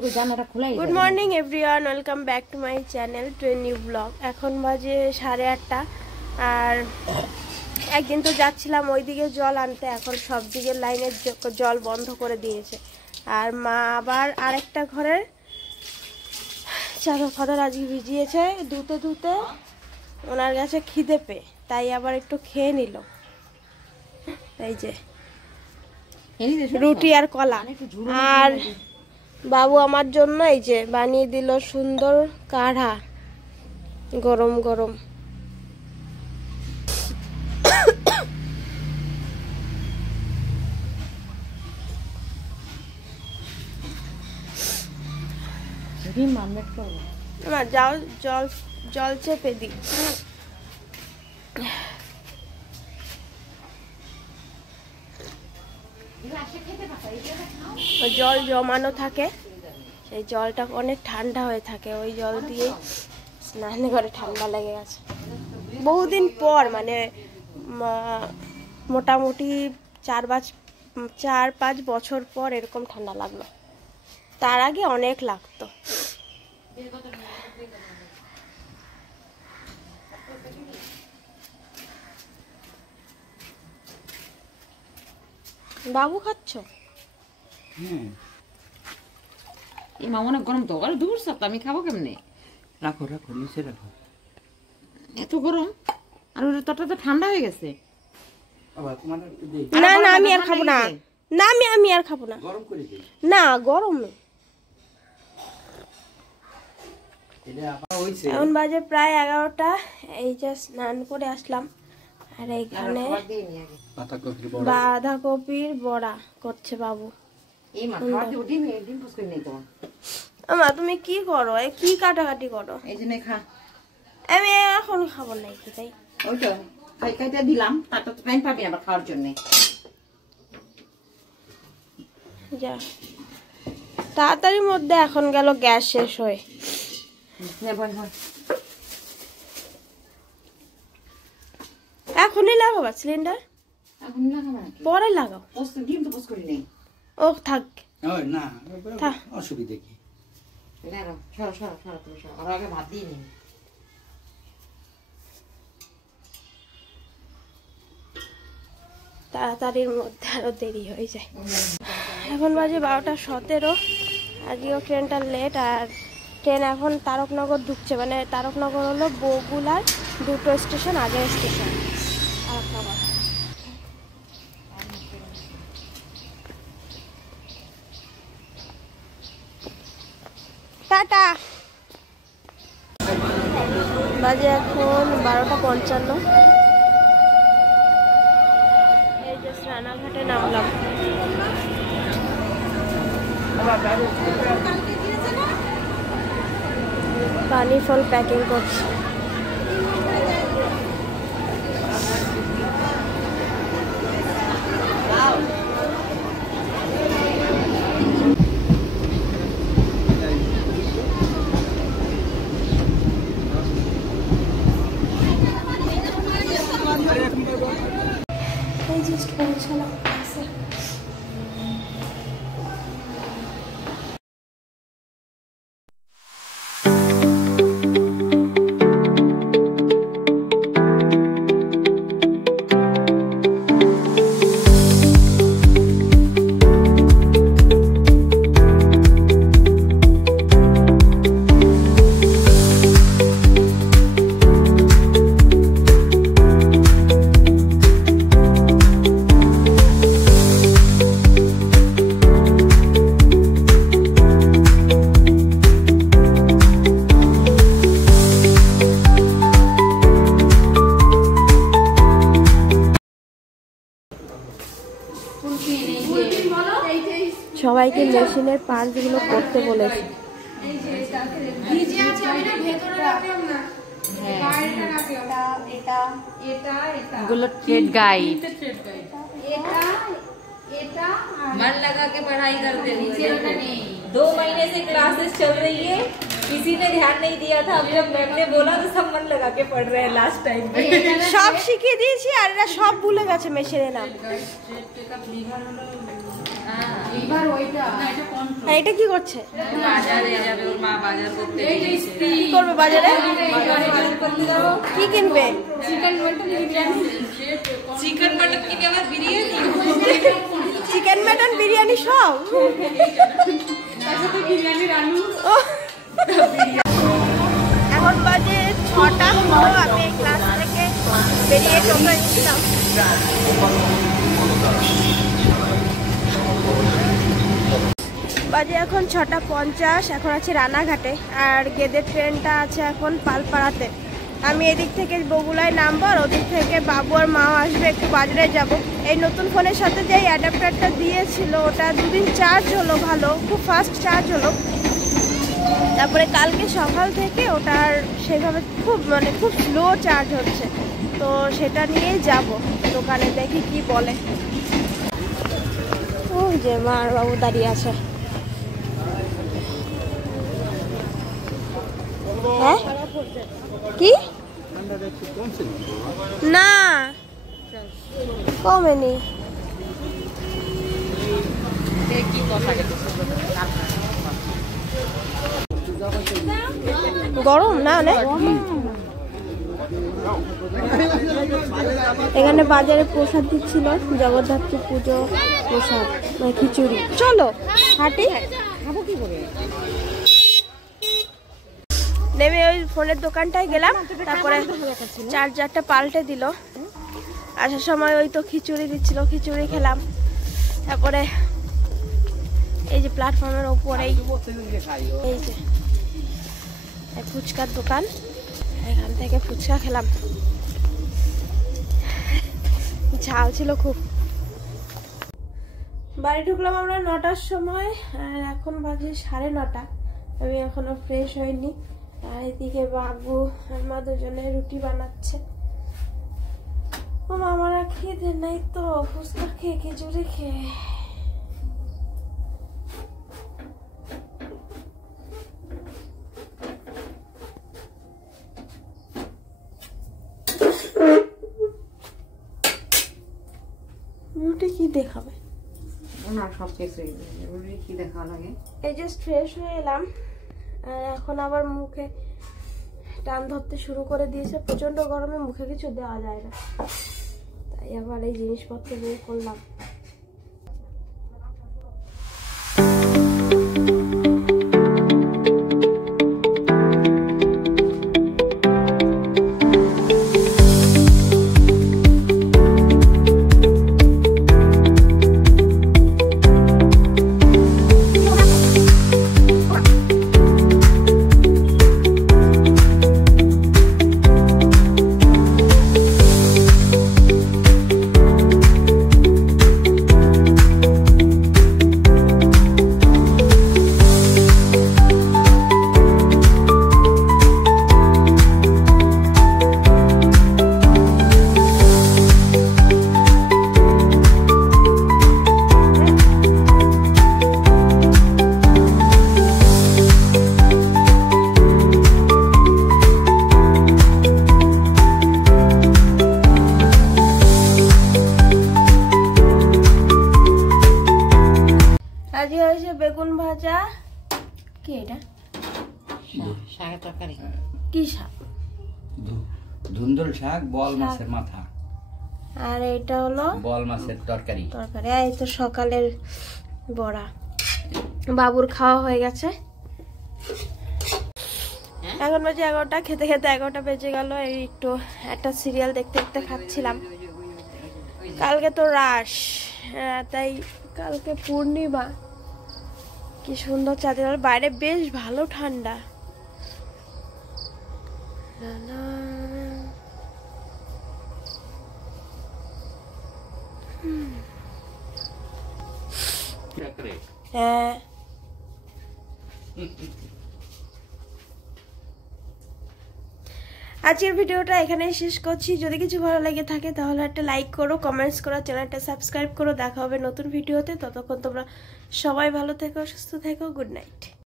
Good morning everyone, welcome back to my channel to a new blog. এখন বাজে 8:30 আর একদিন তো যাচ্ছিলাম ওইদিকে জল আনতে, এখন সব দিকের লাইনের জল বন্ধ করে দিয়েছে। আর মা আবার আরেকটা ঘরের চাদর ফাদর আজকে ভিজিয়েছে ধুতে ধুতে, ওনার কাছে খিদে পেয়ে তাই আবার একটু খেয়ে নিল। এই যে রুটি আর কলা। আর বাবু আমার জন্য এই যে বানিয়ে দিল সুন্দর কাঢ়া, গরম গরম। জল জল জল চেপে দি, জল জমানো থাকে, সেই জলটা অনেক ঠান্ডা হয়ে থাকে, ওই জল দিয়ে স্নান করে ঠান্ডা লেগে গেছে বহুদিন পর, মানে মোটামুটি 4-5 বছর পর এরকম ঠান্ডা লাগলো। তার আগে অনেক লাগতো। বাবু খাচ্ছ? মা অনেক গরম তো, আরে দূর সব আমি খাবো কেমনে? রাখো রাখো নিচে রাখো। এত গরম, আর ওটা তটা তো ঠান্ডা হয়ে গেছে। না না আমি আর খাবো না, না আমি আর খাবো না, গরম করে দিই না গরমে। এখন বাজে প্রায় 11টা। এই যে স্নান করে আসলাম, আর এইখানে বাঁধাকপির বড়া করছে বাবু। মা তুমি কি করো, কি কাটাকাটি করো? এই জন্য খা। আমি এখন খাবো না, কি তাই ওই তো খাইতে দিলাম, তারপর তো টাইম পাবি আবার খাওয়ার জন্য। যা তাড়াতাড়ির মধ্যে এখন গেল গ্যাস শেষ হয়ে। এখনই লাগাবা সিলিন্ডার? পরে লাগাও। ও থাক না, অসুবিধা কি? ভাত দিয়ে নি। তাড়াতাড়ির মধ্যে আরো দেরি হয়ে যায়। এখন বাজে 12:17। আজকেও ট্রেনটা লেট, আর ট্রেন এখন তারকনগর ঢুকছে, মানে তারকনগর হলো বগুলার 2টো স্টেশন আগের স্টেশন তারকনগর। টাটা। বাজে এখন 12:55। এই যে রানাঘাটে নামলাম। পানি ফল প্যাকিং করছি। এই জাস্ট পৌঁছালাম। সবাইকে মেশিনের পার্টসগুলো করতে বলেছি। मन लगा के पढ़ाई करते नीचे 2 महीने से क्लासेस चल रही है, किसी ने ध्यान नहीं दिया था। अब जब मैम ने बोला तो सब मन लगा के पढ़ रहे हैं लास्ट टाइम पे। সব শিখিয়ে দিয়েছি আর এরা সব ভুলে গেছে মেশিনের নাম। হ্যাঁ, এটা কি করছে? বাজারে যাবে, ওর মা বাজার করতে গিয়েছে। কি করবে বাজারে? কি কিনবে? চিকেন মটন কিনে আবার বিরিয়ানি। চিকেন মটন বিরিয়ানি সব। ও, এখন বাজে 6টা। আমি এই ক্লাস থেকে বেরিয়ে টোটোয় ছিলাম। বাজে এখন 6:50। এখন আছে রানাঘাটে, আর গেদের ট্রেনটা আছে এখন পালপাড়াতে। আমি এদিক থেকে বগুলায় নামবো, আর ওদিক থেকে বাবু আর মাও আসবে, একটু বাজারে যাব। এই নতুন ফোনের সাথে যে অ্যাডাপ্টারটা দিয়েছিল ওটা 2 দিন চার্জ হলো, ভালো, খুব ফাস্ট চার্জ হলো। তারপরে কালকে সকাল থেকে ওটার সেভাবে খুব স্লো চার্জ হচ্ছে, তো সেটা নিয়েই যাব দোকানে, দেখি কি বলে। ওই যে মা আর বাবু দাঁড়িয়ে আছে। হ্যাঁ কি না কমেনি, গরম না অনেক। এখানে বাজারে প্রসাদ দিচ্ছিল, জগদ্ধাত্রী পুজো প্রসাদ, খিচুড়ি। চলো হাঁটি। নেমে ওই ফোনের দোকানটায় গেলাম, তারপরে চার্জারটা পাল্টে দিল। আসার সময় ওই তো খিচুড়ি দিচ্ছিল, খিচুড়ি খেলাম। তারপরে এই যে প্ল্যাটফর্মের ওপরে এই যে ফুচকার দোকান, এখান থেকে ফুচকা খেলাম, ঝাল ছিল খুব। বাড়ি ঢুকলাম আমরা 9টার সময়, আর এখন বাজে 9:30। আমি এখনো ফ্রেশ হইনি। আর এদিকে বাবু আর মা দুজনে রুটি বানাচ্ছে। আমার আর খিদে নাই তো, ফুচকা খেয়ে খিচুড়ি খেয়ে। রুটি কি দেখাবে না, সব শেষ হয়ে গেছে। রুটি কি দেখা লাগে? এই জাস্ট ফ্রেশ হয়ে এলাম, আর এখন আবার মুখে টান ধরতে শুরু করে দিয়েছে। প্রচন্ড গরমে মুখে কিছু দেওয়া যায় না, তাই আবার এই জিনিসপত্র বের করলাম। আজকে হয়েছে বেগুন ভাজা। কি এটা? শাকের তরকারি। কি শাক? ধুন্দুল শাক, বল মাছের মাথা। আর এটা হলো বল মাছের তরকারি। এই তো সকালের বড়া। বাবুর খাওয়া হয়ে গেছে। এখন বাজে 11টা, খেতে খেতে 11টা বেজে গেল। এই একটু একটা সিরিয়াল দেখতে দেখতে খাচ্ছিলাম। কালকে তো রাস, তাই কালকে পূর্ণিমা। কি সুন্দর চাঁদের আলো, বাইরে বেশ ভালো ঠান্ডা। হ্যাঁ, আজকের ভিডিওটা এখানেই শেষ করছি। যদি কিছু ভালো লেগে থাকে তাহলে একটা লাইক করো, কমেন্টস করো, চ্যানেলটা সাবস্ক্রাইব করো। দেখা হবে নতুন ভিডিওতে। ততক্ষণ তোমরা সবাই ভালো থেকো, সুস্থ থেকো। Good night.